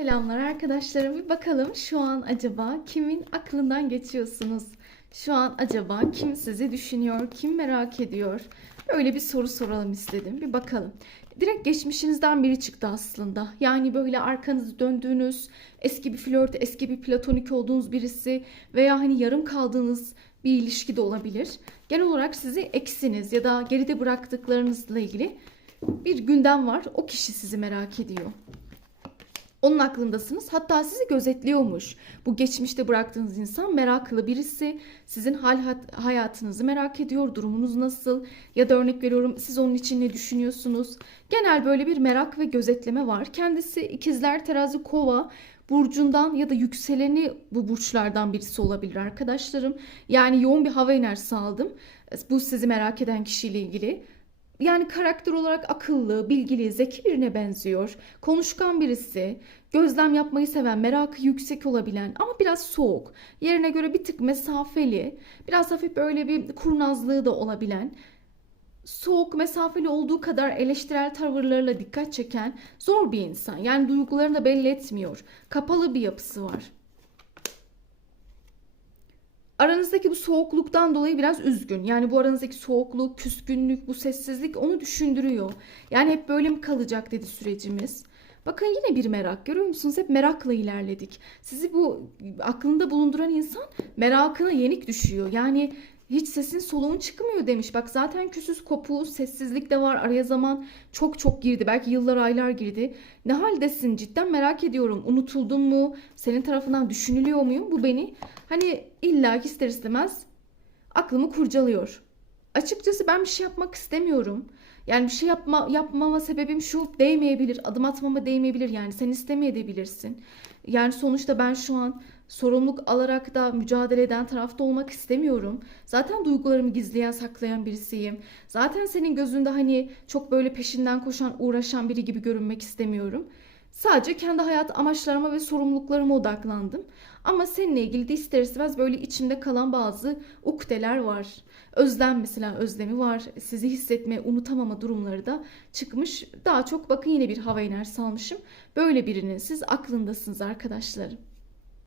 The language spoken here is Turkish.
Selamlar arkadaşlarım. Bir bakalım şu an acaba kimin aklından geçiyorsunuz? Şu an acaba kim sizi düşünüyor, kim merak ediyor? Öyle bir soru soralım istedim. Bir bakalım. Direkt geçmişinizden biri çıktı aslında. Yani böyle arkanızı döndüğünüz, eski bir flört, eski bir platonik olduğunuz birisi veya hani yarım kaldığınız bir ilişki de olabilir. Genel olarak sizi eksiniz ya da geride bıraktıklarınızla ilgili bir gündem var. O kişi sizi merak ediyor. Onun aklındasınız. Hatta sizi gözetliyormuş. Bu geçmişte bıraktığınız insan meraklı birisi. Sizin hal hayatınızı merak ediyor. Durumunuz nasıl? Ya da örnek veriyorum siz onun için ne düşünüyorsunuz? Genel böyle bir merak ve gözetleme var. Kendisi ikizler, terazi, kova burcundan ya da yükseleni bu burçlardan birisi olabilir arkadaşlarım. Yani yoğun bir hava enerjisi aldım. Bu sizi merak eden kişiyle ilgili. Yani karakter olarak akıllı, bilgili, zeki birine benziyor. Konuşkan birisi, gözlem yapmayı seven, merakı yüksek olabilen ama biraz soğuk. Yerine göre bir tık mesafeli, biraz hafif böyle bir kurnazlığı da olabilen. Soğuk, mesafeli olduğu kadar eleştirel tavırlarla dikkat çeken zor bir insan. Yani duygularını da belli etmiyor. Kapalı bir yapısı var. Aranızdaki bu soğukluktan dolayı biraz üzgün. Yani bu aranızdaki soğukluk, küskünlük, bu sessizlik onu düşündürüyor. Yani hep böyle mi kalacak dedi sürecimiz. Bakın yine bir merak görüyor musunuz? Hep merakla ilerledik. Sizi bu aklında bulunduran insan merakına yenik düşüyor. Yani hiç sesin soluğun çıkmıyor demiş. Bak zaten küsüz kopuğu, sessizlik de var. Araya zaman çok çok girdi. Belki yıllar aylar girdi. Ne haldesin? Cidden merak ediyorum. Unutuldun mu? Senin tarafından düşünülüyor muyum? Bu beni hani illa ister istemez aklımı kurcalıyor. Açıkçası ben bir şey yapmak istemiyorum. Yani bir şey yapma, yapmama sebebim şu değmeyebilir. Adım atmama değmeyebilir. Yani sen istemeyebilirsin. Yani sonuçta ben şu an sorumluluk alarak da mücadele eden tarafta olmak istemiyorum. Zaten duygularımı gizleyen, saklayan birisiyim. Zaten senin gözünde hani çok böyle peşinden koşan, uğraşan biri gibi görünmek istemiyorum. Sadece kendi hayat amaçlarıma ve sorumluluklarıma odaklandım. Ama seninle ilgili de ister istemez böyle içimde kalan bazı ukdeler var. Özlem mesela özlemi var. Sizi hissetme, unutamama durumları da çıkmış. Daha çok bakın yine bir hava enerjisi almışım. Böyle birinin siz aklındasınız arkadaşlarım.